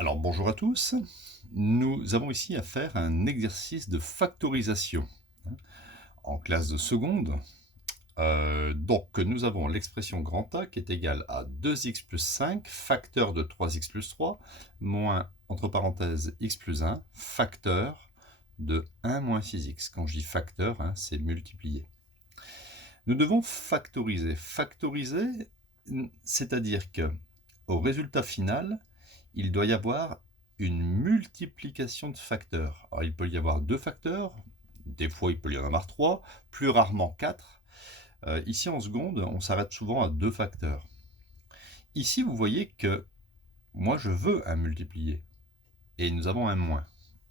Alors bonjour à tous, nous avons ici à faire un exercice de factorisation en classe de seconde. Donc nous avons l'expression grand A qui est égale à 2x plus 5 facteur de 3x plus 3 moins entre parenthèses x plus 1 facteur de 1 moins 6x. Quand je dis facteur, c'est multiplier. Nous devons factoriser. Factoriser, c'est-à-dire que au résultat final, il doit y avoir une multiplication de facteurs. Alors, il peut y avoir 2 facteurs, des fois il peut y en avoir 3, plus rarement 4. Ici en seconde, on s'arrête souvent à 2 facteurs. Ici, vous voyez que moi je veux un multiplié, et nous avons un moins.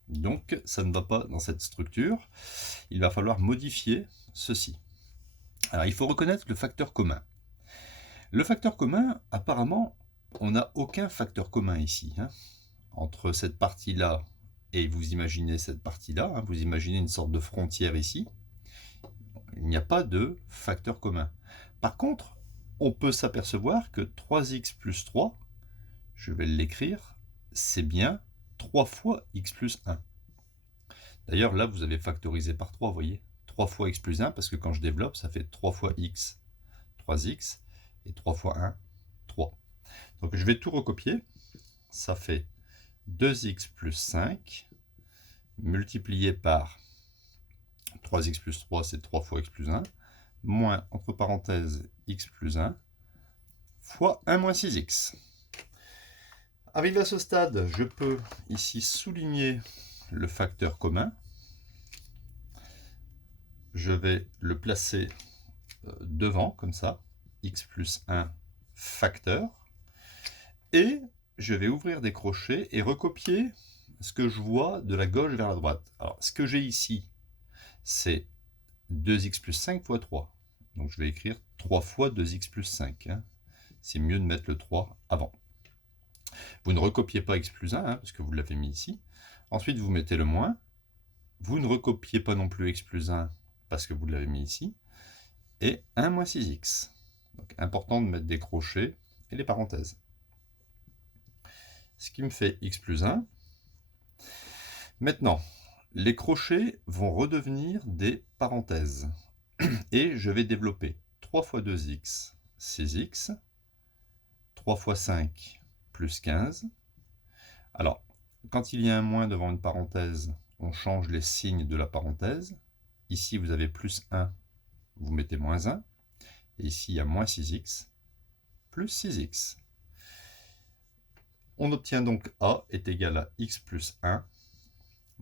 Donc ça ne va pas dans cette structure, il va falloir modifier ceci. Alors il faut reconnaître le facteur commun. Le facteur commun, apparemment, on n'a aucun facteur commun ici. Entre cette partie-là et vous imaginez cette partie-là, vous imaginez une sorte de frontière ici, il n'y a pas de facteur commun. Par contre, on peut s'apercevoir que 3x plus 3, je vais l'écrire, c'est bien 3 fois x plus 1. D'ailleurs, là, vous avez factorisé par 3, vous voyez, 3 fois x plus 1, parce que quand je développe, ça fait 3 fois x, 3x, et 3 fois 1, 3. Donc je vais tout recopier, ça fait 2x plus 5 multiplié par 3x plus 3, c'est 3 fois x plus 1, moins, entre parenthèses, x plus 1, fois 1 moins 6x. Arrivé à ce stade, je peux ici souligner le facteur commun. Je vais le placer devant, comme ça, x plus 1 facteur. Et je vais ouvrir des crochets et recopier ce que je vois de la gauche vers la droite. Alors, ce que j'ai ici, c'est 2x plus 5 fois 3. Donc je vais écrire 3 fois 2x plus 5. C'est mieux de mettre le 3 avant. Vous ne recopiez pas x plus 1, parce que vous l'avez mis ici. Ensuite, vous mettez le moins. Vous ne recopiez pas non plus x plus 1, parce que vous l'avez mis ici. Et 1 moins 6x. Donc important de mettre des crochets et les parenthèses. Ce qui me fait x plus 1. Maintenant, les crochets vont redevenir des parenthèses. Et je vais développer 3 fois 2x, 6x, 3 fois 5, plus 15. Alors, quand il y a un moins devant une parenthèse, on change les signes de la parenthèse. Ici, vous avez plus 1, vous mettez moins 1. Et ici, il y a moins 6x, plus 6x. On obtient donc A est égal à x plus 1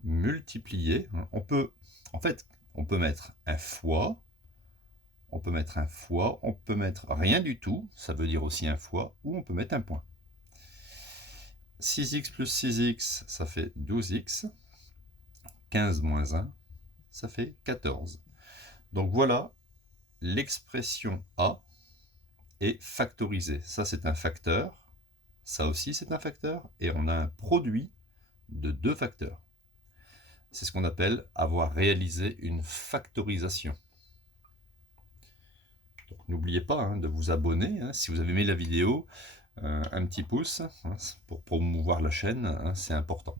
multiplié. On peut mettre un fois, on peut mettre un fois, on peut mettre rien du tout, ça veut dire aussi un fois, ou on peut mettre un point. 6x plus 6x, ça fait 12x. 15 moins 1, ça fait 14. Donc voilà, l'expression A est factorisée. Ça, c'est un facteur. Ça aussi, c'est un facteur. Et on a un produit de deux facteurs. C'est ce qu'on appelle avoir réalisé une factorisation. N'oubliez pas de vous abonner. Si vous avez aimé la vidéo, un petit pouce pour promouvoir la chaîne, c'est important.